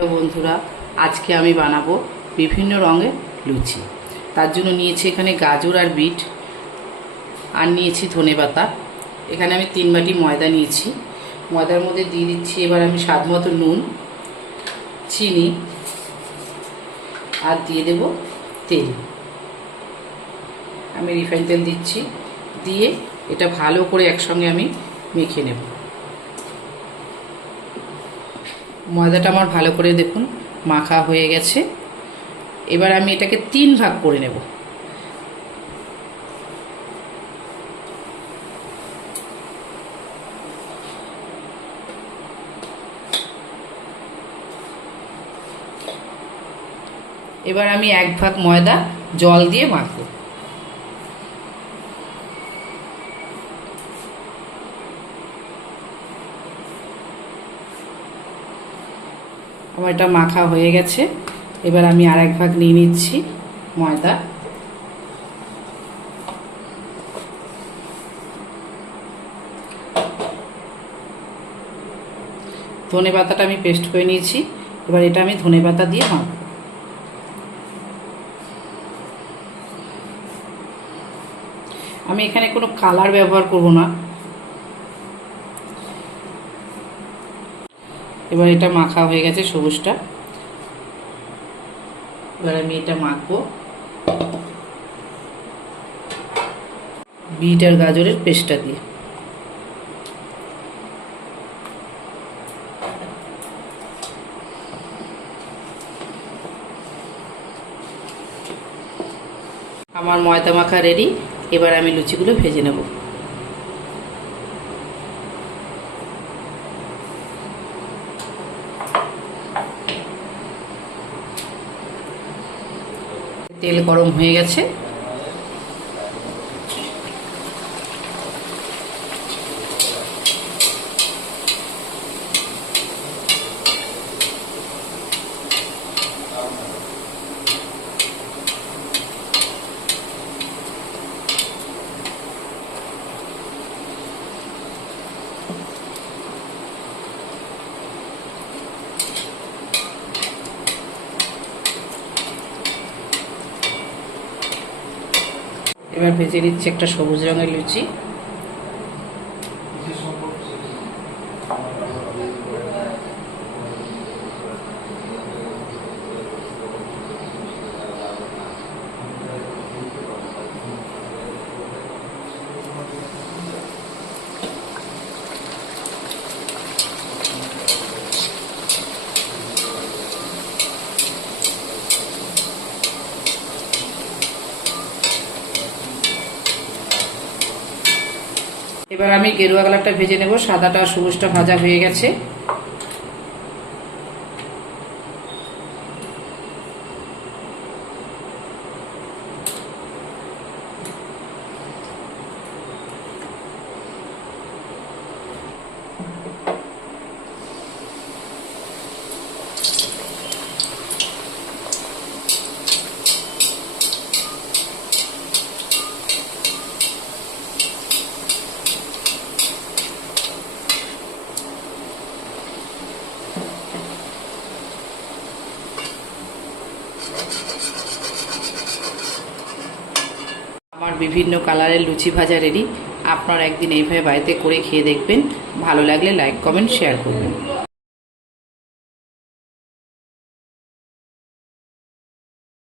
Hello বন্ধুরা, আজকে আমি বানাবো বিভিন্ন রঙের লুচি। তার জন্য নিয়েছি এখানে গাজর আর বিট, আর নিয়েছি ধনেপাতা। এখানে আমি 3 বাটি ময়দা নিয়েছি। ময়দার মধ্যে দিয়ে দিচ্ছি এবার আমি স্বাদ মতো নুন, চিনি, আর দিয়ে দেব তেল। আমি রিফাইন তেল দিচ্ছি, দিয়ে এটা ভালো করে একসঙ্গে আমি মেখে নেব। ময়দাটা আমার ভালো করে দেখুন মাখা হয়ে গেছে। এবার আমি এটাকে 3 ভাগ করে নেব। এবার আমি 1 ভাগ ময়দা জল দিয়ে মাখবো। আমার এটা মাখা হয়ে গেছে। এবার আমি আর 1 ভাগ নিয়ে নিচ্ছি ময়দা। ধনেপাতাটা আমি পেস্ট করে নিয়েছি। এবার এটা আমি ধনেপাতা দিয়ে মাখবো। আমি এখানে কোনো কালার ব্যবহার করব না। এবার এটা মাখা হয়ে গেছে সবুজটা। এবার আমি এটা মাখবো বিট আর গাজরের পেস্টটা দিয়ে। আমার ময়দা মাখা রেডি। এবার আমি লুচিগুলো ভেজে নেব। তেল গরম হয়ে গেছে। এবার ভেজে নিচ্ছি একটা সবুজ রঙের লুচি। এবার আমি গেরুয়া কালারটা ভেজে নেব। সাদাটা আর সবুজটা ভাজা হয়ে গেছে। আমার বিভিন্ন কালারের লুচি ভাজা রেডি। আপনারা একদিন এইভাবে বাড়িতে করে খেয়ে দেখবেন। ভালো লাগলে লাইক, কমেন্ট, শেয়ার করবেন।